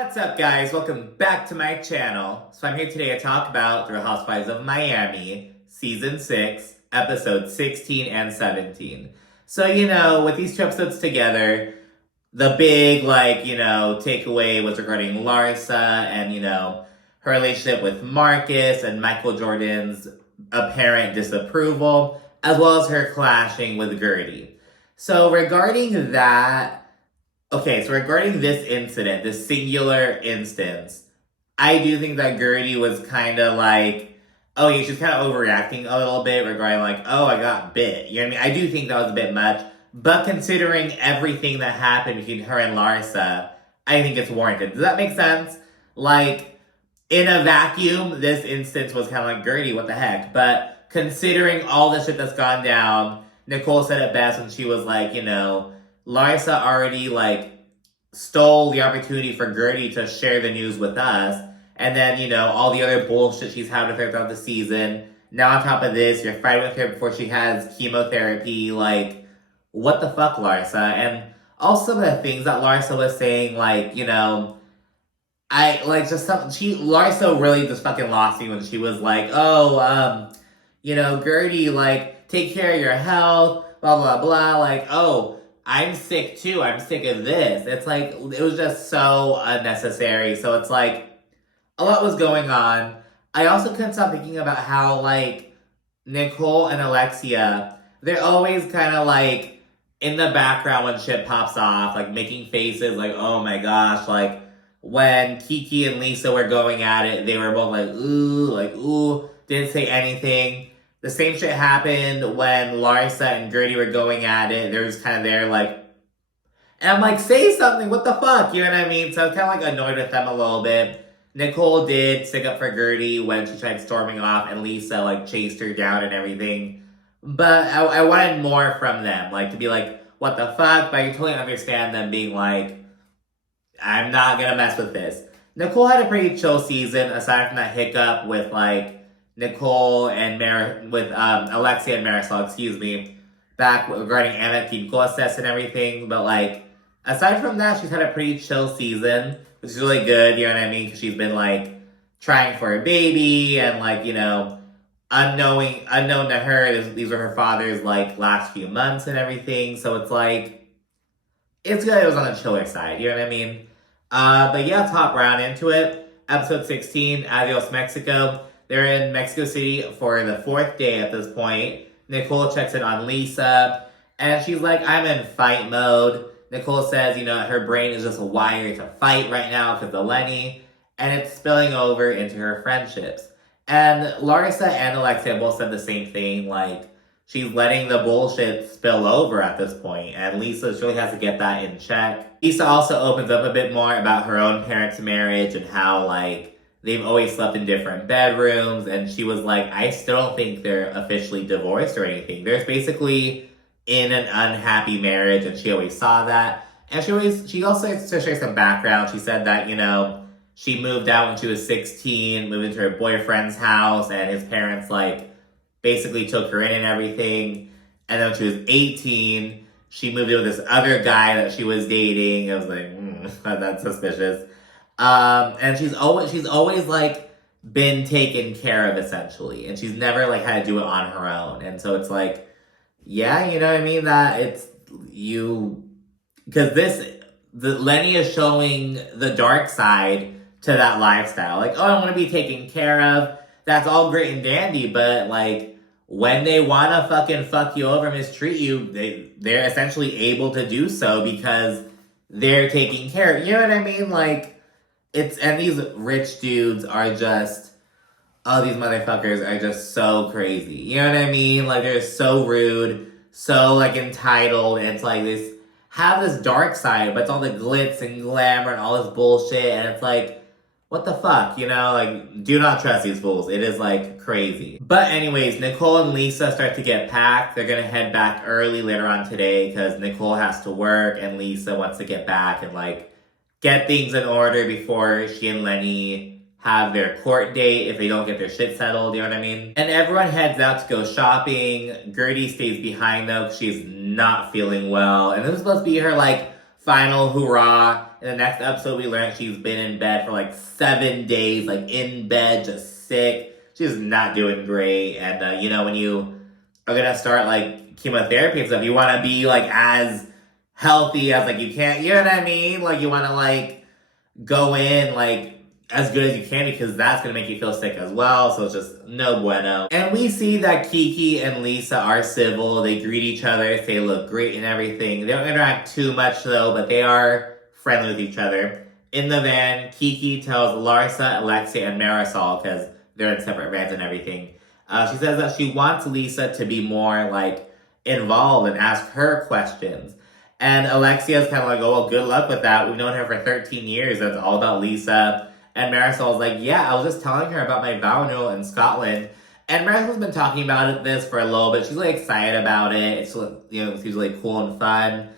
What's up, guys? Welcome back to my channel. So I'm here today to talk about The Real Housewives of Miami, Season 6, Episodes 16 and 17. So, with these two episodes together, the big, takeaway was regarding Larsa and, her relationship with Marcus and Michael Jordan's apparent disapproval, as well as her clashing with Guerdy. So regarding that, regarding this incident, this singular instance, I do think that Guerdy was kind of she's kind of overreacting a little bit regarding I got bit. You know what I mean? I do think that was a bit much, but considering everything that happened between her and Larsa, I think it's warranted. Does that make sense? In a vacuum, this instance was kind of like, Guerdy, what the heck? But considering all the shit that's gone down, Nicole said it best when she was Larsa already, stole the opportunity for Guerdy to share the news with us. And then, all the other bullshit she's had with her throughout the season. Now, on top of this, you're fighting with her before she has chemotherapy. What the fuck, Larsa? And also the things that Larsa was saying, Larsa really just fucking lost me when she was Guerdy, take care of your health, blah, blah, blah. I'm sick too. I'm sick of this. It's it was just so unnecessary. So it's a lot was going on. I also couldn't stop thinking about how Nicole and Alexia, they're always kind of in the background when shit pops off, making faces oh my gosh, when Kiki and Lisa were going at it, they were both ooh, didn't say anything. The same shit happened when Larsa and Guerdy were going at it. They were just kind of there, and I'm say something, what the fuck? You know what I mean? So I was kind of annoyed with them a little bit. Nicole did stick up for Guerdy when she tried storming off, and Lisa, chased her down and everything. But I wanted more from them, to be what the fuck? But I can totally understand them being I'm not gonna mess with this. Nicole had a pretty chill season, aside from that hiccup with, Nicole and Alexia and Marisol, excuse me, back regarding Anna Nicole and everything. But aside from that, she's had a pretty chill season, which is really good. You know what I mean? Because she's been trying for a baby and unknown to her. These were her father's last few months and everything. So it's it's good. It was on the chiller side. You know what I mean? But yeah, let's hop right into it. Episode 16, Adios Mexico. They're in Mexico City for the 4th day at this point. Nicole checks in on Lisa, and she's I'm in fight mode. Nicole says, her brain is just wired to fight right now because of Lenny, and it's spilling over into her friendships. And Larsa and Alexia both said the same thing, she's letting the bullshit spill over at this point, and Lisa really has to get that in check. Lisa also opens up a bit more about her own parents' marriage and how, they've always slept in different bedrooms, and she was I still don't think they're officially divorced or anything. They're basically in an unhappy marriage, and she always saw that. And she also, to share some background, she said that, she moved out when she was 16, moved into her boyfriend's house, and his parents, basically took her in and everything. And then when she was 18, she moved in with this other guy that she was dating. I was that's suspicious. And she's always been taken care of essentially, and she's never had to do it on her own. And so it's yeah, you know what I mean, that it's because Lenny is showing the dark side to that lifestyle. I want to be taken care of. That's all great and dandy, but when they want to fucking fuck you over, mistreat you, they're essentially able to do so because they're taking care of you. Know what I mean? And these rich dudes are just, these motherfuckers are just so crazy. You know what I mean? They're so rude, so, entitled, and it's this, have this dark side, but it's all the glitz and glamour and all this bullshit, and it's what the fuck, do not trust these fools. It is, crazy. But anyways, Nicole and Lisa start to get packed. They're gonna head back early later on today, because Nicole has to work, and Lisa wants to get back and, get things in order before she and Lenny have their court date if they don't get their shit settled, you know what I mean? And everyone heads out to go shopping. Guerdy stays behind though, because she's not feeling well. And this is supposed to be her, final hurrah In the next episode, we learn she's been in bed for like 7 days, like in bed, just sick. She's not doing great. And, you know, when you are going to start like chemotherapy and stuff, you want to be like as healthy as like you can. You know what I mean? Like you want to like go in like as good as you can because that's going to make you feel sick as well. So it's just no bueno. And we see that Kiki and Lisa are civil. They greet each other. They look great and everything. They don't interact too much though, but they are friendly with each other. In the van, Kiki tells Larsa, Alexia, and Marisol, because they're in separate vans and everything. She says that she wants Lisa to be more like involved and ask her questions. And Alexia's kind of like, oh, well, good luck with that. We've known her for 13 years. It's all about Lisa. And Marisol's like, yeah, I was just telling her about my vow renewal in Scotland. And Marisol's been talking about this for a little bit. She's really excited about it. It's, you know, it seems really cool and fun.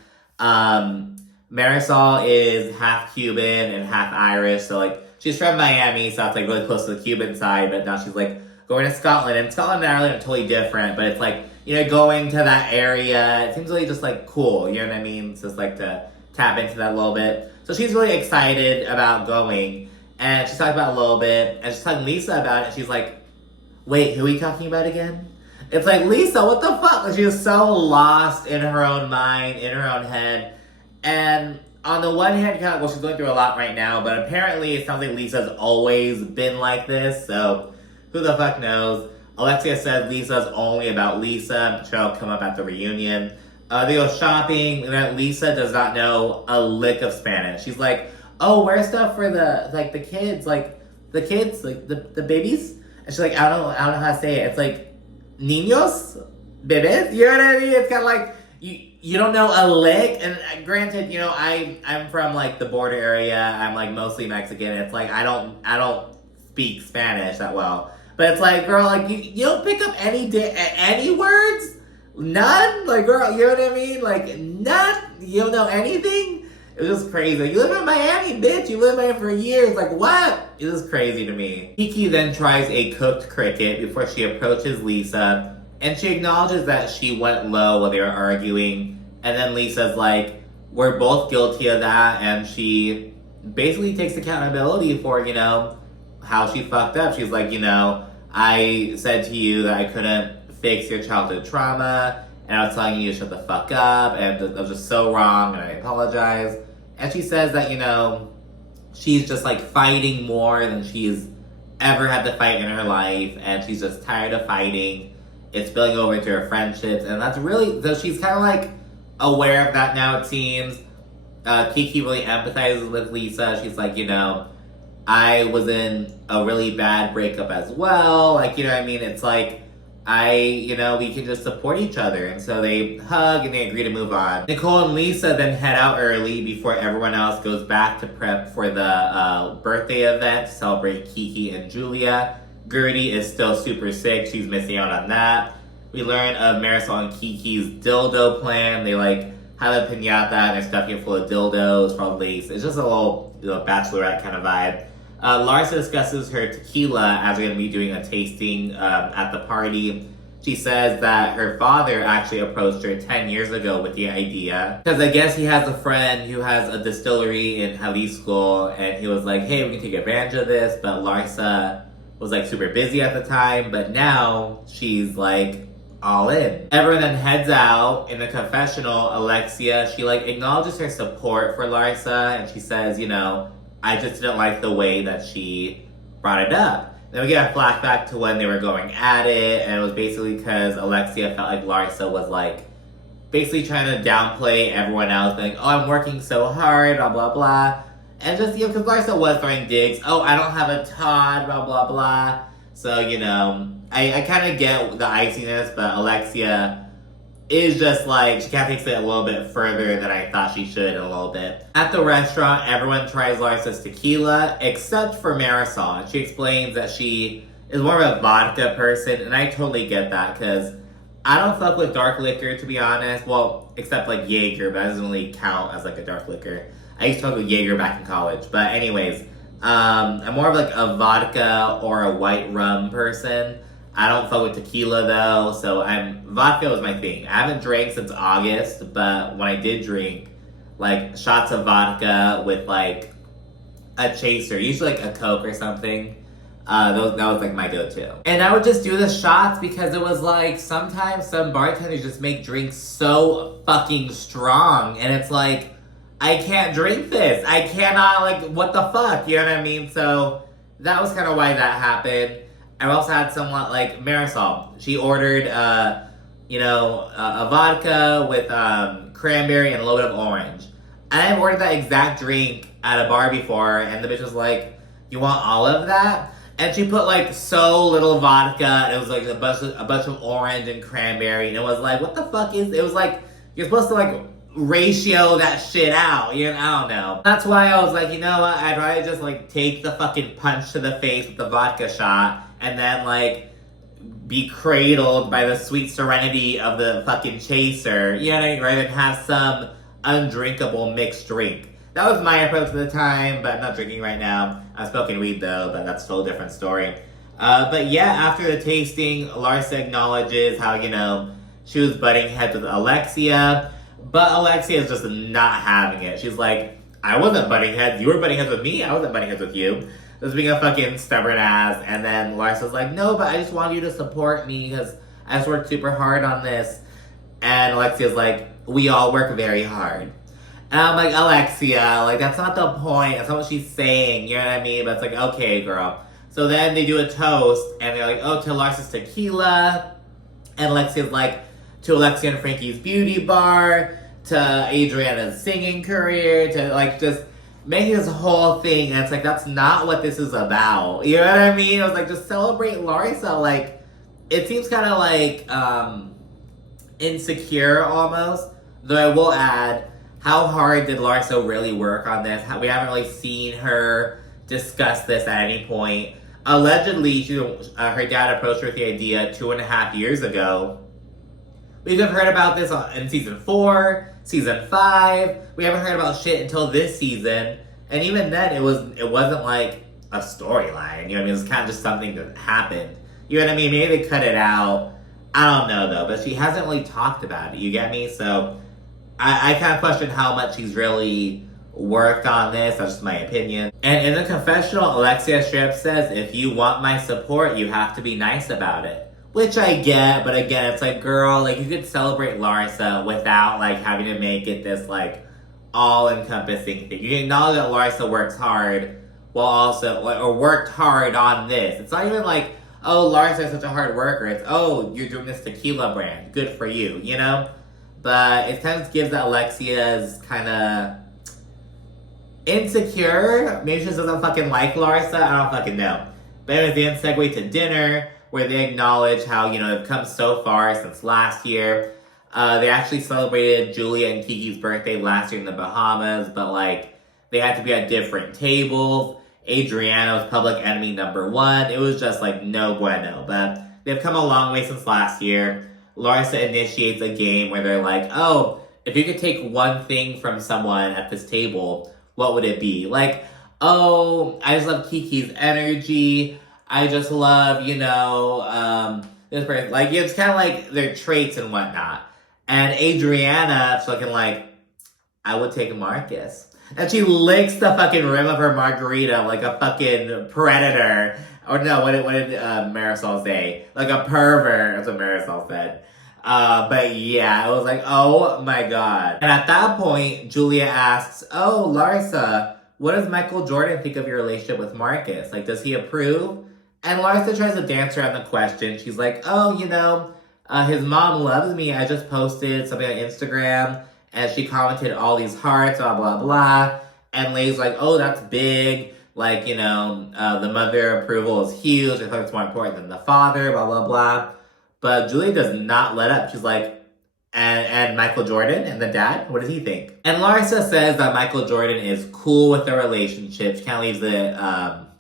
Marisol is half Cuban and half Irish. So, like, she's from Miami, so it's, like, really close to the Cuban side. But now she's, like, going to Scotland. And Scotland and Ireland are totally different. But it's, like, you know, going to that area, it seems really just, like, cool. You know what I mean? It's just, like, to tap into that a little bit. So she's really excited about going. And she's talking about it a little bit, and she's talking to Lisa about it, and she's like, wait, who are we talking about again? It's like, Lisa, what the fuck? Like, she's so lost in her own mind, in her own head. And on the one hand, kind of, well, she's going through a lot right now, but apparently it sounds like Lisa's always been like this, so who the fuck knows? Alexia said Lisa's only about Lisa. I'm sure it'll come up at the reunion. They go shopping, and then Lisa does not know a lick of Spanish. She's like, oh, where's stuff for the kids, like the babies? And she's like, I don't know how to say it. It's like, niños, bebés, you know what I mean? It's kind of like, you don't know a lick. And granted, you know, I'm from like the border area. I'm like mostly Mexican. It's like, I don't speak Spanish that well. But it's like, girl, like you don't pick up any words? None? Like, girl, you know what I mean? Like, none? You don't know anything? It was just crazy. You live in Miami, bitch. You lived in Miami for years. Like, what? It was crazy to me. Kiki then tries a cooked cricket before she approaches Lisa. And she acknowledges that she went low while they were arguing. And then Lisa's like, we're both guilty of that. And she basically takes accountability for, you know, how she fucked up. She's like, you know, I said to you that I couldn't fix your childhood trauma. And I was telling you to shut the fuck up, and that was just so wrong, and I apologize. And she says that, you know, she's just like fighting more than she's ever had to fight in her life, and she's just tired of fighting. It's spilling over into her friendships, and that's really, so she's kind of like aware of that now, it seems. Kiki really empathizes with Lisa. She's like, you know, I was in a really bad breakup as well. Like, you know what I mean? It's like, you know, we can just support each other. And so they hug and they agree to move on. Nicole and Lisa then head out early before everyone else goes back to prep for the birthday event to celebrate Kiki and Julia. Guerdy is still super sick. She's missing out on that. We learn of Marisol and Kiki's dildo plan. They like have a piñata and they're stuffing it full of dildos, probably. It's just a little, you know, bachelorette kind of vibe. Larsa discusses her tequila as they're going to be doing a tasting at the party. She says that her father actually approached her 10 years ago with the idea. Because I guess he has a friend who has a distillery in Jalisco, and he was like, hey, we can take advantage of this. But Larsa was like super busy at the time, but now she's like all in. Everyone then heads out. In the confessional, Alexia, she like acknowledges her support for Larsa, and she says, you know, I just didn't like the way that she brought it up. Then we get a flashback to when they were going at it, and it was basically because Alexia felt like Larsa was like basically trying to downplay everyone else, being, oh, I'm working so hard, blah, blah, blah. And just, you know, because Larsa was throwing digs, oh, I don't have a Todd, blah, blah, blah. So, you know, I kind of get the iciness, but Alexia is just like, she kind of takes it a little bit further than I thought she should a little bit. At the restaurant, everyone tries Larsa's tequila, except for Marisol. And she explains that she is more of a vodka person, and I totally get that, because I don't fuck with dark liquor, to be honest. Well, except like Jaeger, but that doesn't really count as like a dark liquor. I used to fuck with Jaeger back in college. But anyways, I'm more of like a vodka or a white rum person. I don't fuck with tequila though, so vodka was my thing. I haven't drank since August, but when I did drink, like shots of vodka with like a chaser, usually like a Coke or something. That was like my go-to. And I would just do the shots because it was like sometimes some bartenders just make drinks so fucking strong, and it's like, I can't drink this. I cannot, like, what the fuck? You know what I mean? So that was kind of why that happened. I also had someone like Marisol. She ordered, a vodka with cranberry and a little bit of orange. And I've ordered that exact drink at a bar before, and the bitch was like, "You want all of that?" And she put like so little vodka, and it was like a bunch of orange and cranberry, and it was like, what the fuck is? It was like, you're supposed to like ratio that shit out. You know, I don't know. That's why I was like, you know what? I'd rather just like take the fucking punch to the face with the vodka shot, and then like be cradled by the sweet serenity of the fucking chaser. You know what I mean? Rather than have some undrinkable mixed drink. That was my approach at the time, but I'm not drinking right now. I'm smoking weed though, but that's a whole different story. But yeah, after the tasting, Larsa acknowledges how, she was butting heads with Alexia, but Alexia is just not having it. She's like, I wasn't butting heads. You were butting heads with me. I wasn't butting heads with you. Just being a fucking stubborn ass. And then Larsa's like, no, but I just want you to support me because I just worked super hard on this. And Alexia's like, we all work very hard. And I'm like, Alexia, like, that's not the point. That's not what she's saying. You know what I mean? But it's like, okay, girl. So then they do a toast, and they're like, oh, to Larsa's tequila. And Alexia's like, to Alexia and Frankie's beauty bar, to Adriana's singing career, to, like, just making this whole thing. And it's like, that's not what this is about. You know what I mean? I was like, just celebrate Larsa. Like, it seems kind of like insecure almost. Though I will add, how hard did Larsa really work on this? We haven't really seen her discuss this at any point. Allegedly, her dad approached her with the idea 2.5 years ago. We've heard about this in season 4, season 5. We haven't heard about shit until this season. And even then, it wasn't like a storyline. You know what I mean? It was kind of just something that happened. You know what I mean? Maybe they cut it out. I don't know, though. But she hasn't really talked about it. You get me? So I kind of question how much she's really worked on this. That's just my opinion. And in the confessional, Alexia straight up says, if you want my support, you have to be nice about it. Which I get, but again, it's like, girl, like, you could celebrate Larsa without, like, having to make it this, like, all-encompassing thing. You can acknowledge that Larsa works hard while also, or worked hard on this. It's not even like, oh, Larsa is such a hard worker. It's, oh, you're doing this tequila brand. Good for you, you know? But it kind of gives that Alexia's kind of insecure. Maybe she just doesn't fucking like Larsa. I don't fucking know. But anyways, they then segue to dinner, where they acknowledge how, they've come so far since last year. They actually celebrated Julia and Kiki's birthday last year in the Bahamas, but, like, they had to be at different tables. Adriana was public enemy number 1. It was just, like, no bueno. But they've come a long way since last year. Larsa initiates a game where they're like, oh, if you could take one thing from someone at this table, what would it be? Like, oh, I just love Kiki's energy. I just love, this person. Like, it's kind of like their traits and whatnot. And Adriana's looking like, I would take Marcus. And she licks the fucking rim of her margarita like a fucking predator. Or no, what did Marisol say? Like a pervert, that's what Marisol said. But yeah, it was like, oh my god. And at that point, Julia asks, oh, Larsa, what does Michael Jordan think of your relationship with Marcus? Like, does he approve? And Larsa tries to dance around the question. She's like, oh, his mom loves me. I just posted something on Instagram, and she commented all these hearts, blah, blah, blah. And Lay's like, oh, that's big. Like, the mother approval is huge. I thought it's more important than the father, blah, blah, blah. But Julia does not let up. She's like, and Michael Jordan and the dad, what does he think? And Larsa says that Michael Jordan is cool with the relationship. She kind of leaves it,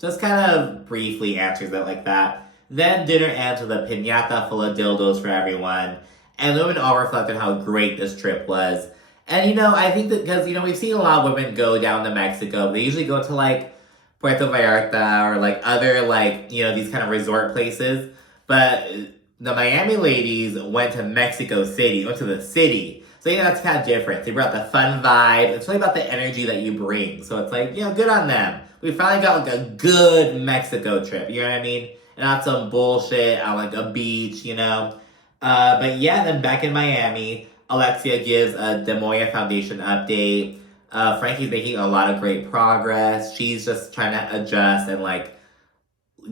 just kind of briefly answers it like that. Then dinner ends with a piñata full of dildos for everyone. And the women all reflect on how great this trip was. And, I think that because, we've seen a lot of women go down to Mexico. They usually go to, like, Puerto Vallarta or, like, other, like, these kind of resort places. But the Miami ladies went to Mexico City, went to the city. So, that's kind of different. They brought the fun vibe. It's really about the energy that you bring. So it's like, good on them. We finally got like a good Mexico trip, you know what I mean? And not some bullshit on like a beach, But yeah, then back in Miami, Alexia gives a Des Moines Foundation update. Frankie's making a lot of great progress. She's just trying to adjust and like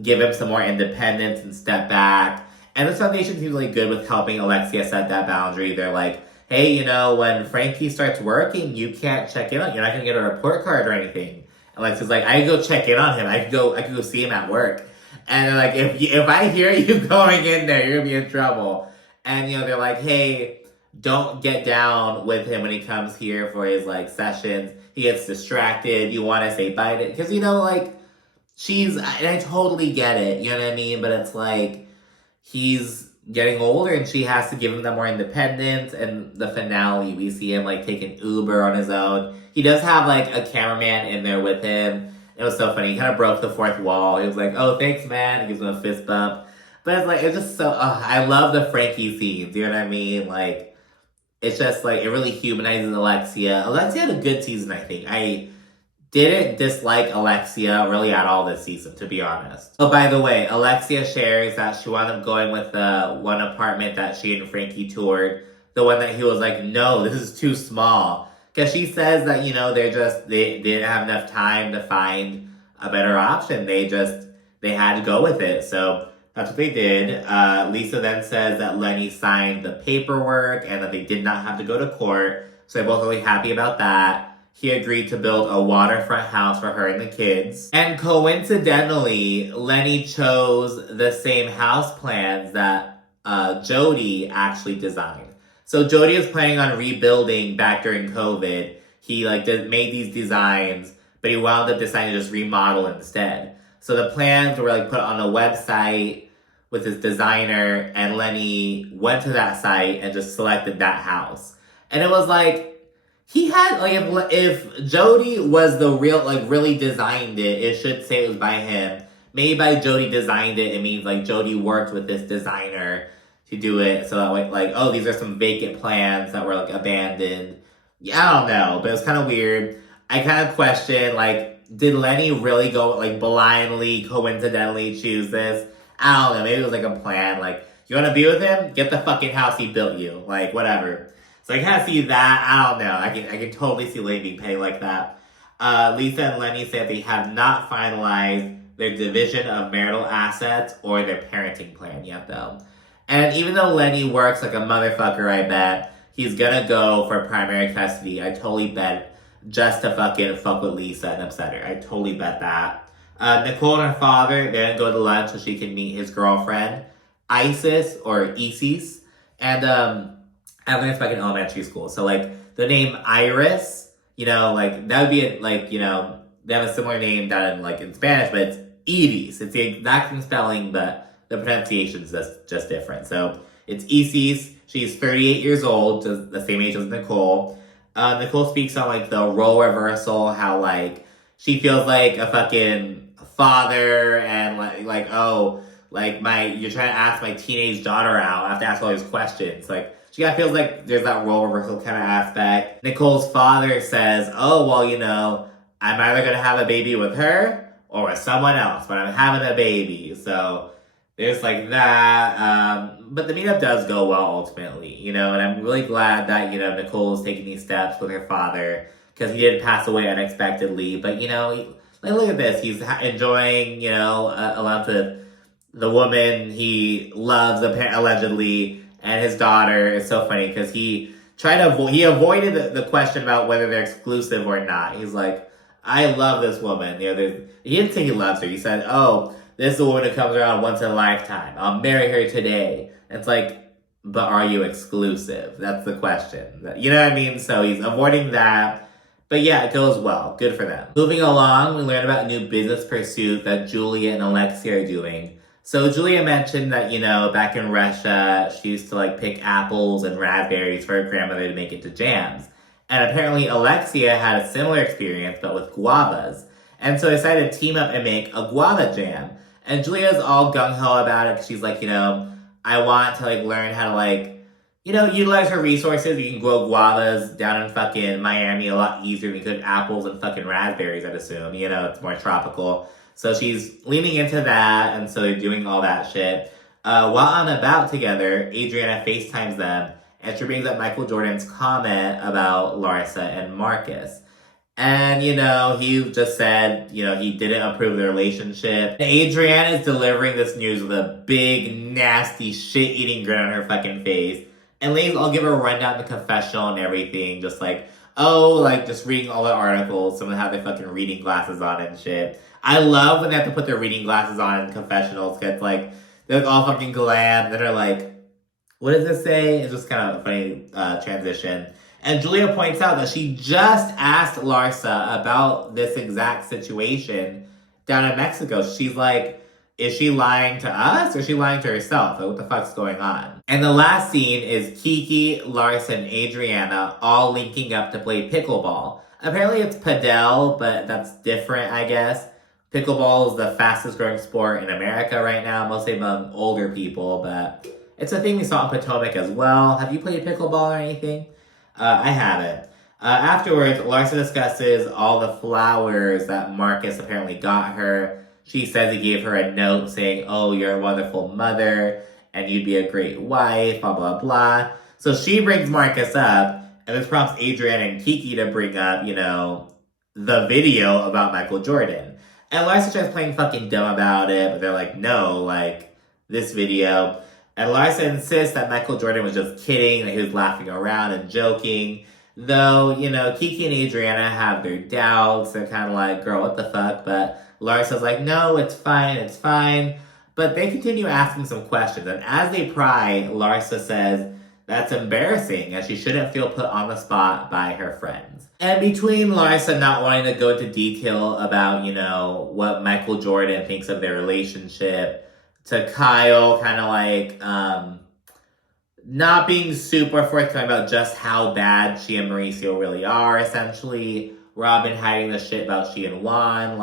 give him some more independence and step back. And this foundation seems really good with helping Alexia set that boundary. They're like, hey, when Frankie starts working, you can't check in on. You're not gonna get a report card or anything. Alexia's like, I can go check in on him. I can go see him at work. And they're like, if I hear you going in there, you're gonna be in trouble. And they're like, hey, don't get down with him when he comes here for his like sessions. He gets distracted. You want to say bye to, because and I totally get it. You know what I mean? But it's like he's getting older and she has to give him that more independence. And the finale, we see him like take an Uber on his own. He does have like a cameraman in there with him. It was so funny. He kind of broke the fourth wall. He was like, oh, thanks, man. He gives him a fist bump. But it's like, it's just so, I love the Frankie scenes. You know what I mean? Like, it's just like, it really humanizes Alexia. Alexia had a good season, I think. I didn't dislike Alexia really at all this season, to be honest. Oh, by the way, Alexia shares that she wound up going with the one apartment that she and Frankie toured. The one that he was like, no, this is too small. Because she says that, they didn't have enough time to find a better option. They had to go with it. So that's what they did. Lisa then says that Lenny signed the paperwork and that they did not have to go to court. So they're both really happy about that. He agreed to build a waterfront house for her and the kids. And coincidentally, Lenny chose the same house plans that Jody actually designed. So Jody was planning on rebuilding back during COVID. He made these designs, but he wound up deciding to just remodel instead. So the plans were put on a website with his designer, and Lenny went to that site and just selected that house. And it was he had if Jody was the real really designed it, it should say it was by him. Maybe by Jody designed it, it means Jody worked with this designer to do it, so that oh, these are some vacant plans that were abandoned. Yeah, I don't know, but it was kind of weird. I kind of question did Lenny really go blindly, coincidentally choose this? I don't know. Maybe it was a plan. You want to be with him? Get the fucking house he built you. Whatever. So I kind of see that. I don't know. I can totally see Lenny being petty like that. Lisa and Lenny said they have not finalized their division of marital assets or their parenting plan yet, though. And even though Lenny works like a motherfucker, I bet, he's gonna go for primary custody. I totally bet, just to fucking fuck with Lisa and upset her. I totally bet that. Nicole and her father, they're gonna go to lunch so she can meet his girlfriend, Isis, or Isis. And I learned this back in elementary school. So the name Iris, that would be they have a similar name down in Spanish, but it's Iris. It's the exact same spelling, but the pronunciation is just different. So it's Isis. She's 38 years old, just the same age as Nicole. Nicole speaks on the role reversal, how she feels like a fucking father, and you're trying to ask my teenage daughter out. I have to ask all these questions. She kind of feels like there's that role reversal kind of aspect. Nicole's father says, oh, well, I'm either going to have a baby with her or with someone else, but I'm having a baby. So there's that. But the meetup does go well ultimately, and I'm really glad that, Nicole is taking these steps with her father, because he did pass away unexpectedly. But, look at this. He's enjoying, a lot of the woman he loves, allegedly, and his daughter. Is so funny because he avoided the question about whether they're exclusive or not. He's like, I love this woman. He didn't say he loves her. He said, oh, this is a woman who comes around once in a lifetime. I'll marry her today. It's but are you exclusive? That's the question. You know what I mean? So he's avoiding that. But yeah, it goes well. Good for them. Moving along, we learn about a new business pursuit that Julia and Alexia are doing. So Julia mentioned that, back in Russia, she used to pick apples and raspberries for her grandmother to make into jams. And apparently Alexia had a similar experience, but with guavas. And so they decided to team up and make a guava jam. And Julia's all gung-ho about it because she's I want to learn how to utilize her resources. You can grow guavas down in fucking Miami a lot easier than you could apples and fucking raspberries, I'd assume. It's more tropical. So she's leaning into that, and so they're doing all that shit. While on about together, Adriana FaceTimes them, and she brings up Michael Jordan's comment about Larsa and Marcus. And, he just said, he didn't approve the relationship. Adriana is delivering this news with a big, nasty, shit-eating grin on her fucking face. And ladies, I'll give her a rundown the confessional and everything. Just just reading all the articles. Some of them have their fucking reading glasses on and shit. I love when they have to put their reading glasses on in confessionals. Cause they're all fucking glam. Then they're like, what does this say? It's just kind of a funny transition. And Julia points out that she just asked Larsa about this exact situation down in Mexico. She's like, is she lying to us or is she lying to herself? Like, what the fuck's going on? And the last scene is Kiki, Larsa, and Adriana all linking up to play pickleball. Apparently it's padel, but that's different, I guess. Pickleball is the fastest growing sport in America right now, mostly among older people, but it's a thing we saw in Potomac as well. Have you played pickleball or anything? I haven't. Afterwards, Larsa discusses all the flowers that Marcus apparently got her. She says he gave her a note saying, oh, you're a wonderful mother, and you'd be a great wife, blah, blah, blah. So she brings Marcus up, and this prompts Adriana and Kiki to bring up, the video about Michael Jordan. And Larsa tries playing fucking dumb about it, but they're like, no, this video. And Larsa insists that Michael Jordan was just kidding, that he was laughing around and joking. Though, Kiki and Adriana have their doubts. They're kind of like, girl, what the fuck? But Larsa's like, no, it's fine, it's fine. But they continue asking some questions. And as they pry, Larsa says that's embarrassing and she shouldn't feel put on the spot by her friends. And between Larsa not wanting to go into detail about, what Michael Jordan thinks of their relationship, to Kyle not being super forthcoming about just how bad she and Mauricio really are, essentially. Robin hiding the shit about she and Juan.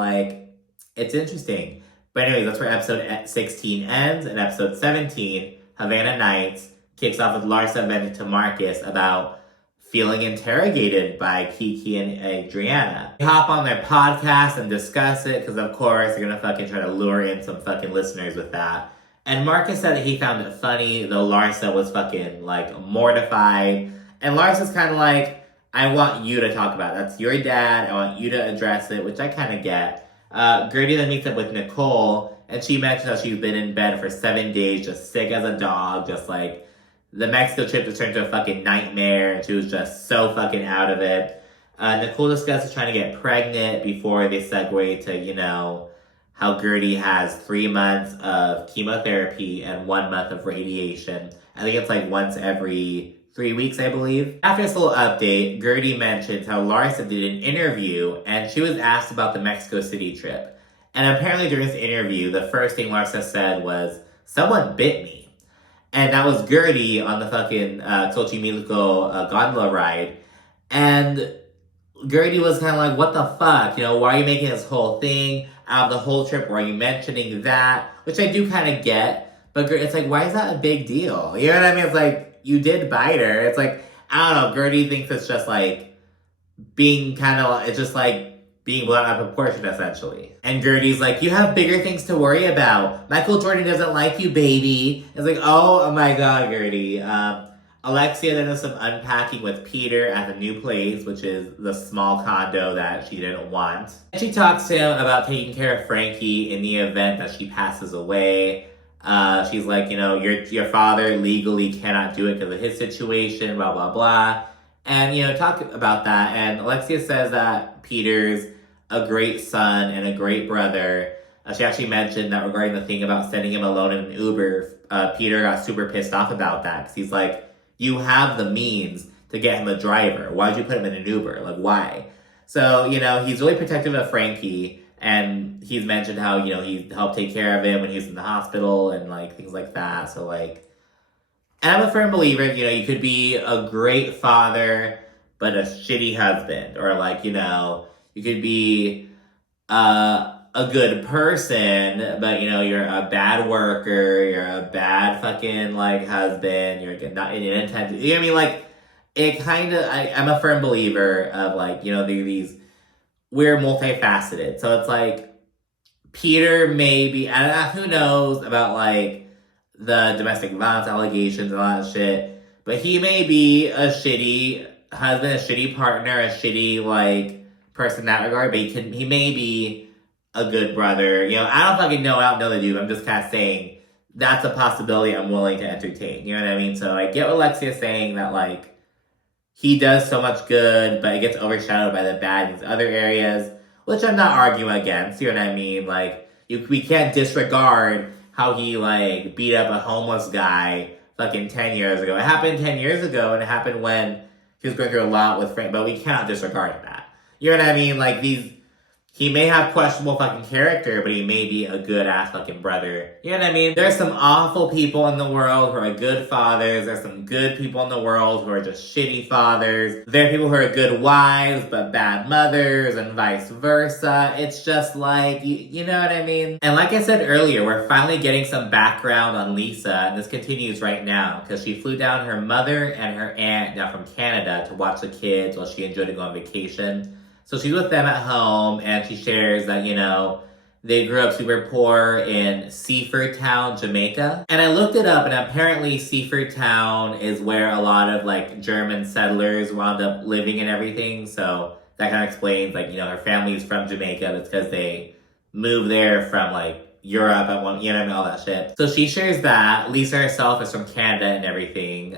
It's interesting. But anyways, that's where episode 16 ends. And episode 17, Havana Nights, kicks off with Larsa venting to Marcus about feeling interrogated by Kiki and Adriana. They hop on their podcast and discuss it, because of course they're gonna fucking try to lure in some fucking listeners with that. And Marcus said that he found it funny, though Larsa was fucking, mortified. And Larsa's kind of like, I want you to talk about it. That's your dad, I want you to address it, which I kind of get. Guerdy then meets up with Nicole, and she mentions how she's been in bed for 7 days, just sick as a dog, just the Mexico trip just turned into a fucking nightmare, and she was just so fucking out of it. Nicole discusses trying to get pregnant before they segue to, how Guerdy has 3 months of chemotherapy and 1 month of radiation. I think it's once every 3 weeks, I believe. After this little update, Guerdy mentions how Larsa did an interview, and she was asked about the Mexico City trip. And apparently during this interview, the first thing Larsa said was, someone bit me. And that was Guerdy on the fucking Xochimilco gondola ride. And Guerdy was kind of like, what the fuck? Why are you making this whole thing out of the whole trip? Why are you mentioning that? Which I do kind of get. But it's why is that a big deal? You know what I mean? It's you did bite her. It's I don't know. Guerdy thinks it's just being it's just being blown out of proportion, essentially. And Guerdy's like, you have bigger things to worry about. Michael Jordan doesn't like you, baby. It's oh my god, Guerdy. Alexia then does some unpacking with Peter at the new place, which is the small condo that she didn't want. And she talks to him about taking care of Frankie in the event that she passes away. She's like, your father legally cannot do it because of his situation, blah, blah, blah. And, talk about that. And Alexia says that Peter's a great son and a great brother. She actually mentioned that regarding the thing about sending him alone in an Uber, Peter got super pissed off about that. Because he's like, you have the means to get him a driver. Why'd you put him in an Uber? Why? So, he's really protective of Frankie. And he's mentioned how, he helped take care of him when he was in the hospital and, things like that. So, and I'm a firm believer, you could be a great father, but a shitty husband. Or, you could be a a good person, but you know, you're a bad worker, you're a bad fucking like husband, you're not in intent. You know what I mean? Like, it kind of, I'm a firm believer of like, you know, these, we're multifaceted. So it's like, Peter maybe, who knows about like the domestic violence allegations and all that shit, but he may be a shitty husband, a shitty partner, a shitty like person in that regard, but he may be a good brother. You know, I don't fucking know, I don't know the dude, I'm just kind of saying that's a possibility I'm willing to entertain, you know what I mean? So I get what Alexia's saying, that like, he does so much good, but it gets overshadowed by the bad in these other areas, which I'm not arguing against, you know what I mean? Like, we can't disregard how he, like, beat up a homeless guy fucking 10 years ago. It happened 10 years ago, and it happened when he was going through a lot with Frank, but we cannot disregard that. You know what I mean? Like, he may have questionable fucking character, but he may be a good-ass fucking brother. You know what I mean? There's some awful people in the world who are good fathers. There's some good people in the world who are just shitty fathers. There are people who are good wives, but bad mothers, and vice versa. It's just like, you know what I mean? And like I said earlier, we're finally getting some background on Lisa, and this continues right now, because she flew down her mother and her aunt down from Canada to watch the kids while she enjoyed to go on vacation. So she's with them at home, and she shares that, you know, they grew up super poor in Seaford Town, Jamaica. And I looked it up, and apparently Seaford Town is where a lot of, like, German settlers wound up living and everything. So that kind of explains, like, you know, her family's from Jamaica. It's because they moved there from, like, Europe at one, you know what I mean, all that shit. So she shares that. Lisa herself is from Canada and everything.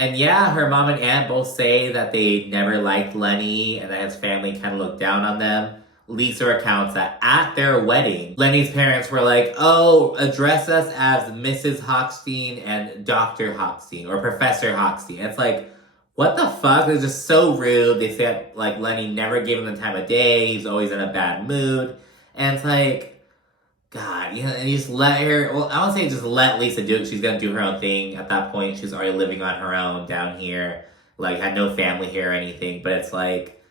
And yeah, her mom and aunt both say that they never liked Lenny and that his family kind of looked down on them. Lisa recounts that at their wedding, Lenny's parents were like, oh, address us as Mrs. Hochstein and Dr. Hochstein or Professor Hochstein. It's like, what the fuck? It's just so rude. They said, like, Lenny never gave him the time of day. He's always in a bad mood. And it's like, God, you know, and you just let her, well, I won't say just let Lisa do it. She's going to do her own thing. At that point, she's already living on her own down here. Like, had no family here or anything. But it's like,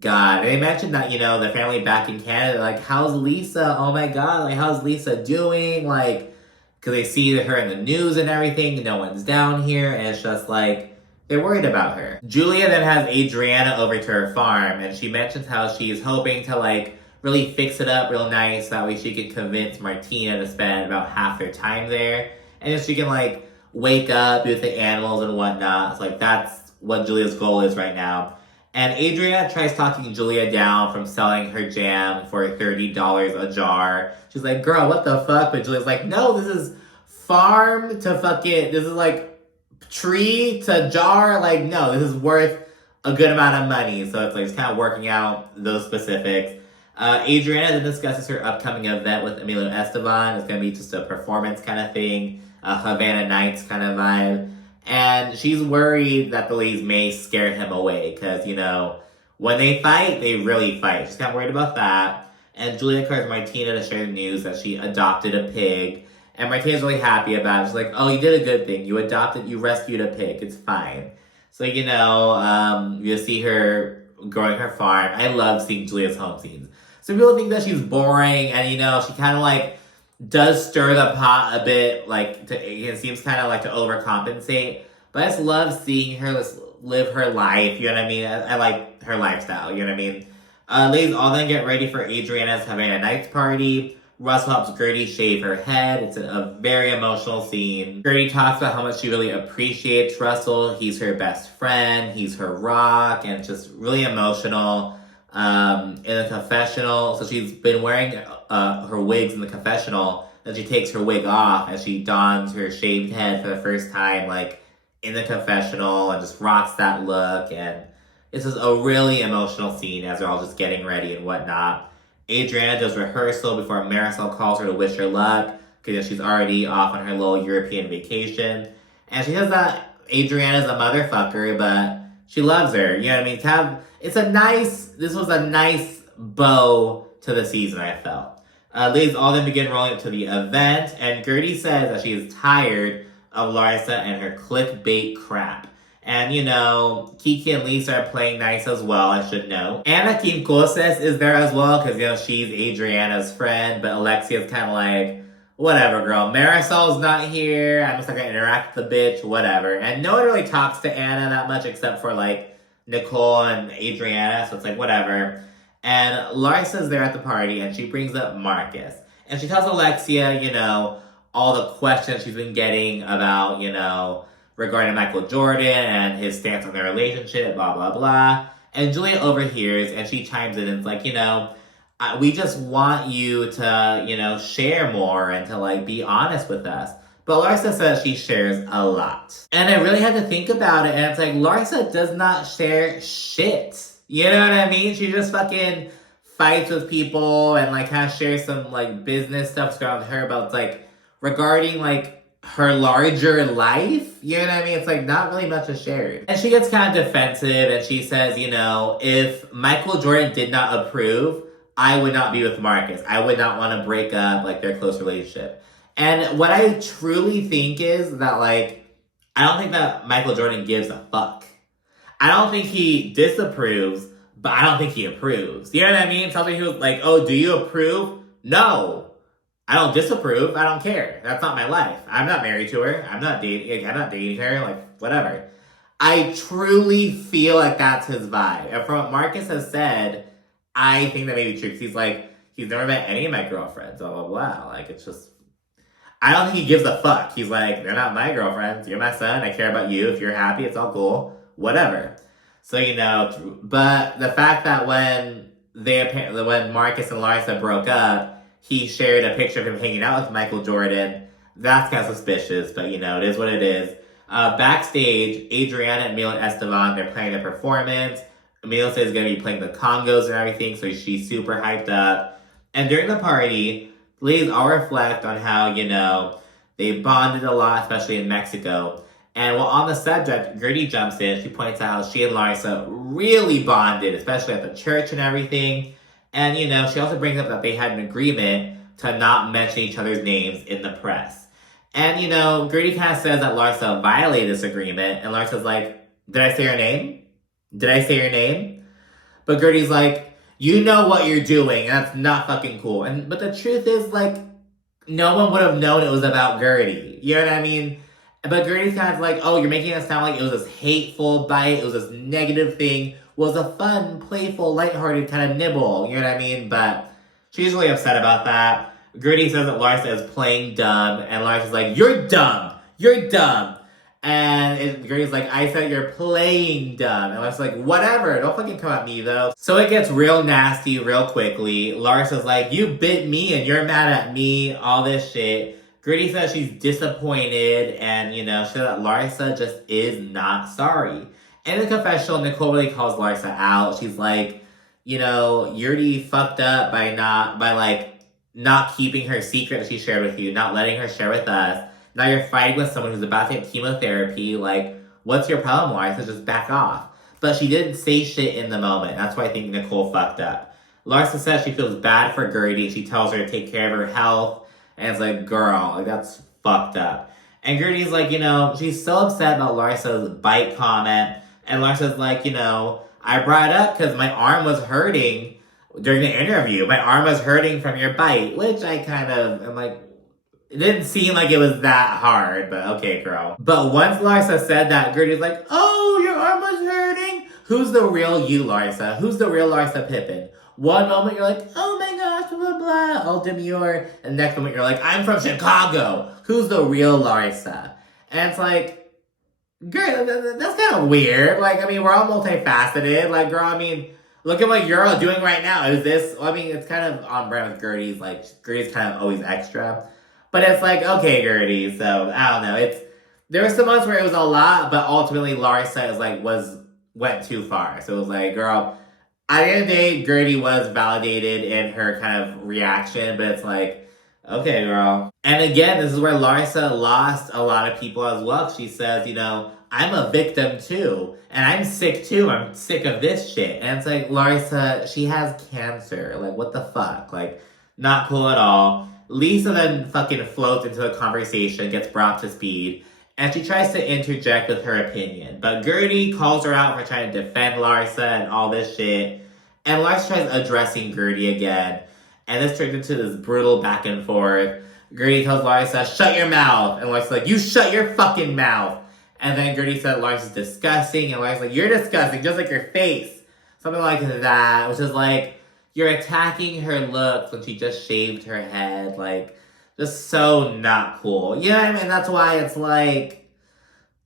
God. They mentioned that, you know, the family back in Canada, like, how's Lisa? Oh my God, like, how's Lisa doing? Like, because they see her in the news and everything. No one's down here. And it's just like, they're worried about her. Julia then has Adriana over to her farm. And she mentions how she's hoping to, like, really fix it up real nice. That way she can convince Martina to spend about half their time there. And then she can, like, wake up, be with the animals and whatnot. It's like, that's what Julia's goal is right now. And Adriana tries talking Julia down from selling her jam for $30 a jar. She's like, girl, what the fuck? But Julia's like, no, this is farm to fucking, this is like tree to jar. Like, no, this is worth a good amount of money. So it's like, it's kind of working out those specifics. Adriana then discusses her upcoming event with Emilio Esteban. It's going to be just a performance kind of thing, a Havana Nights kind of vibe. And she's worried that the ladies may scare him away because, you know, when they fight, they really fight. She's kind of worried about that. And Julia calls Martina to share the news that she adopted a pig. And Martina's really happy about it. She's like, oh, you did a good thing. You rescued a pig. It's fine. So, you know, you'll see her growing her farm. I love seeing Julia's home scenes. Some people think that she's boring, and, you know, she kind of, like, does stir the pot a bit, like, it seems kind of, like, to overcompensate. But I just love seeing her live her life, you know what I mean? I like her lifestyle, you know what I mean? Ladies all then get ready for Adriana's Havana Nights party. Russell helps Guerdy shave her head. It's a very emotional scene. Guerdy talks about how much she really appreciates Russell. He's her best friend. He's her rock. And it's just really emotional. In the confessional, so she's been wearing her wigs in the confessional, then she takes her wig off and she dons her shaved head for the first time, like, in the confessional, and just rocks that look. And this is a really emotional scene as they're all just getting ready and whatnot. Adriana does rehearsal before Marisol calls her to wish her luck, because she's already off on her little European vacation. And she says that Adriana's a motherfucker, but she loves her, you know what I mean? This was a nice bow to the season, I felt. Ladies all then begin rolling up to the event, and Guerdy says that she is tired of Larsa and her clickbait crap. And, Kiki and Lisa are playing nice as well, I should know. Anna Quincoces is there as well, because, she's Adriana's friend, but Alexia's kind of like, whatever, girl. Marisol's not here. I'm just not going to interact with the bitch, whatever. And no one really talks to Anna that much except for, Nicole and Adriana, so it's like, whatever. And Larsa's there at the party, and she brings up Marcus. And she tells Alexia, all the questions she's been getting about, regarding Michael Jordan and his stance on their relationship, blah, blah, blah. And Julia overhears, and she chimes in and it's like, we just want you to, share more and to, be honest with us. But Larsa says she shares a lot. And I really had to think about it, and it's like, Larsa does not share shit. You know what I mean? She just fucking fights with people and, kind of shares some, business stuff around her about, regarding, her larger life. You know what I mean? It's, not really much is shared. And she gets kind of defensive, and she says, if Michael Jordan did not approve, I would not be with Marcus. I would not want to break up, their close relationship. And what I truly think is that, I don't think that Michael Jordan gives a fuck. I don't think he disapproves, but I don't think he approves. You know what I mean? Something he was like, oh, do you approve? No. I don't disapprove. I don't care. That's not my life. I'm not married to her. I'm not dating her. Whatever. I truly feel like that's his vibe. And from what Marcus has said, I think that may be true. Because he's never met any of my girlfriends. Blah, blah, blah. It's just... I don't think he gives a fuck. He's like, they're not my girlfriends. You're my son. I care about you. If you're happy, it's all cool. Whatever. So, but the fact that when Marcus and Larsa broke up, he shared a picture of him hanging out with Michael Jordan, that's kind of suspicious, but it is what it is. Backstage, Adriana and Mila Esteban, they're playing the performance. Mila says is going to be playing the congos and everything, so she's super hyped up. And during the party, ladies all reflect on how, they bonded a lot, especially in Mexico. And while on the subject, Guerdy jumps in. She points out how she and Larsa really bonded, especially at the church and everything. And, she also brings up that they had an agreement to not mention each other's names in the press. And, Guerdy kind of says that Larsa violated this agreement. And Larsa's like, did I say your name? Did I say your name? But Guerdy's like, you know what you're doing, and that's not fucking cool. But the truth is, no one would have known it was about Guerdy. You know what I mean? But Guerdy's kind of like, oh, you're making it sound like it was this hateful bite, it was this negative thing, was a fun, playful, lighthearted kind of nibble, you know what I mean? But she's really upset about that. Guerdy says that Larsa is playing dumb, and Larsa's like, you're dumb, you're dumb. And Guerdy's like, I said you're playing dumb. And Larsa's like, whatever, don't fucking come at me though. So it gets real nasty real quickly. Larsa's like, you bit me and you're mad at me, all this shit. Guerdy says she's disappointed, and, she said that Larsa just is not sorry. In the confessional, Nicole really calls Larsa out. She's like, Guerdy fucked up by not keeping her secret that she shared with you, not letting her share with us. Now you're fighting with someone who's about to get chemotherapy. What's your problem, Larsa? Just back off. But she didn't say shit in the moment. That's why I think Nicole fucked up. Larsa says she feels bad for Guerdy. She tells her to take care of her health. And it's like, girl, that's fucked up. And Guerdy's like, she's so upset about Larsa's bite comment. And Larsa's like, I brought it up because my arm was hurting during the interview. My arm was hurting from your bite. Which I kind of am like, it didn't seem like it was that hard. But okay, girl. But once Larsa said that, Guerdy's like, oh, your arm was hurting? Who's the real you, Larsa? Who's the real Larsa Pippen? One moment you're like, oh my gosh, blah, blah, blah, all demure. And next moment you're like, I'm from Chicago. Who's the real Larsa? And it's like, girl, that's kind of weird. We're all multifaceted. Girl, look at what you're all doing right now. Is this, it's kind of on brand with Guerdy's. Guerdy's kind of always extra. But it's like, okay, Guerdy. So, I don't know. There were some months where it was a lot, but ultimately Larsa went too far. So it was like, girl, at the end of the day, Guerdy was validated in her kind of reaction, but it's like, okay, girl. And again, this is where Larsa lost a lot of people as well. She says, I'm a victim too, and I'm sick too. I'm sick of this shit. And it's like, Larsa, she has cancer. What the fuck? Not cool at all. Lisa then fucking floats into the conversation, gets brought to speed. and she tries to interject with her opinion. But Guerdy calls her out for trying to defend Larsa and all this shit. And Larsa tries addressing Guerdy again. And this turns into this brutal back and forth. Guerdy tells Larsa, shut your mouth. And Larsa's like, you shut your fucking mouth. And then Guerdy said Larsa's disgusting. And Larsa's like, you're disgusting, just like your face. Something like that. Which is like, you're attacking her looks when she just shaved her head. Like, just so not cool. You know what I mean? That's why it's like,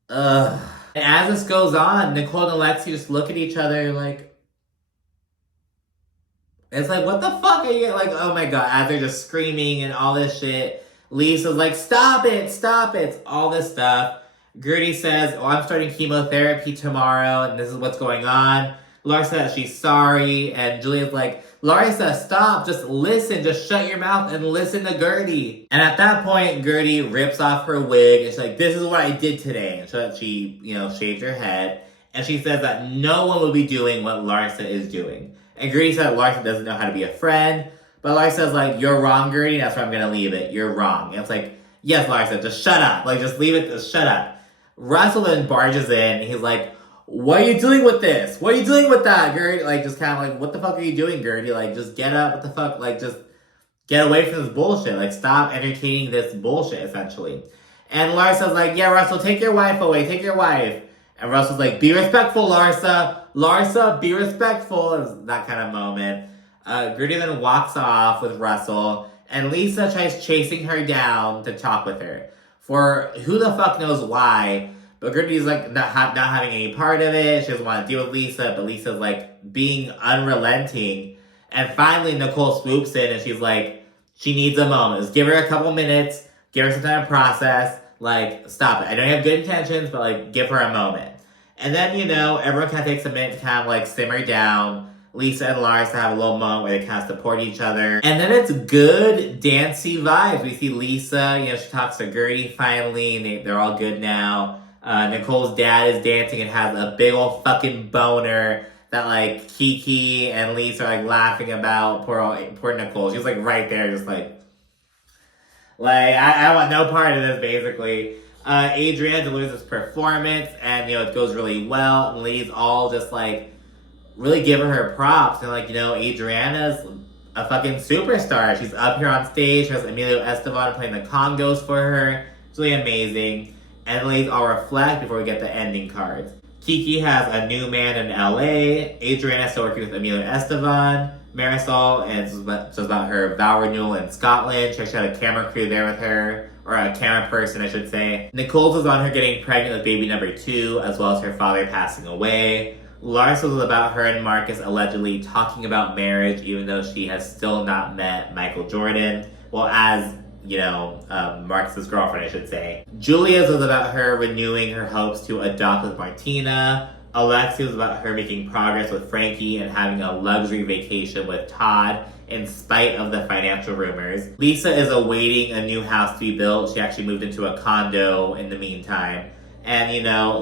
ugh. And as this goes on, Nicole and Alexi just look at each other like, it's like, what the fuck are you, like, oh my god, as they're just screaming and all this shit. Lisa's like, stop it, all this stuff. Guerdy says, oh, I'm starting chemotherapy tomorrow, and this is what's going on. Larsa says she's sorry, and Julia's like, Larsa, stop, just listen, just shut your mouth and listen to Guerdy. And at that point, Guerdy rips off her wig, and she's like, this is what I did today. And so she, shaved her head, and she says that no one will be doing what Larsa is doing. And Guerdy said Larsa doesn't know how to be a friend, but Larsa's like, you're wrong, Guerdy, that's where I'm gonna leave it, you're wrong. And it's like, yes, Larsa, just shut up, like, just leave it, just shut up. Russell then barges in, and he's like, what are you doing with this? What are you doing with that, Guerdy? Like, just kind of like, what the fuck are you doing, Guerdy? Like, just get up, what the fuck? Like, just get away from this bullshit. Like, stop entertaining this bullshit, essentially. And Larsa's like, yeah, Russell, take your wife away, take your wife. And Russell's like, be respectful, Larsa. Larsa, be respectful. It was that kind of moment. Guerdy then walks off with Russell, and Lisa tries chasing her down to talk with her. For who the fuck knows why, but Guerdy's like not having any part of it. She doesn't want to deal with Lisa, but Lisa's like being unrelenting. And finally Nicole swoops in and she's like, she needs a moment. Just give her a couple minutes, give her some time to process. Like, stop it. I know you have good intentions, but like, give her a moment. And then, everyone kind of takes a minute to kind of like simmer down. Lisa and Larsa have a little moment where they kind of support each other. And then it's good, dancey vibes. We see Lisa, she talks to Guerdy finally, and they're all good now. Nicole's dad is dancing and has a big old fucking boner that, like, Kiki and Lisa are, like, laughing about. Poor Nicole. She's, like, right there, just, like, I want no part of this, basically. Adriana delivers this performance, and, it goes really well. And ladies all just, like, really giving her props. And, like, Adriana's a fucking superstar. She's up here on stage. She has Emilio Estevon playing the congos for her. It's really amazing. And the ladies all reflect before we get the ending cards. Kiki has a new man in LA. Adriana still working with Emilio Estevon. Marisol is about her vow renewal in Scotland. She actually had a camera crew there with her. Or a camera person, I should say. Nicole's was on her getting pregnant with baby number 2, as well as her father passing away. Larsa was about her and Marcus allegedly talking about marriage, even though she has still not met Michael Jordan. Well, as Marcus's girlfriend, I should say. Julia's was about her renewing her hopes to adopt with Martina. Alexi was about her making progress with Frankie and having a luxury vacation with Todd in spite of the financial rumors. Lisa is awaiting a new house to be built. She actually moved into a condo in the meantime. And,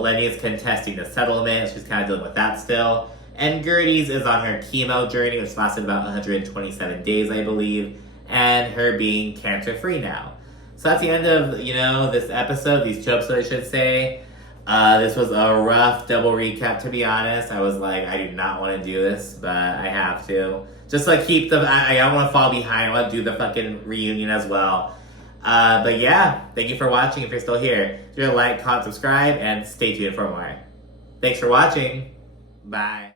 Lenny is contesting the settlement. She's kind of dealing with that still. And Guerdy's is on her chemo journey, which lasted about 127 days, I believe. And her being cancer-free now. So that's the end of, this episode, these 2 episodes, I should say. This was a rough double recap, to be honest. I was like, I do not want to do this, but I have to. Just like keep I don't want to fall behind. I want to do the fucking reunion as well. But yeah, thank you for watching if you're still here. Do like, comment, subscribe, and stay tuned for more. Thanks for watching. Bye.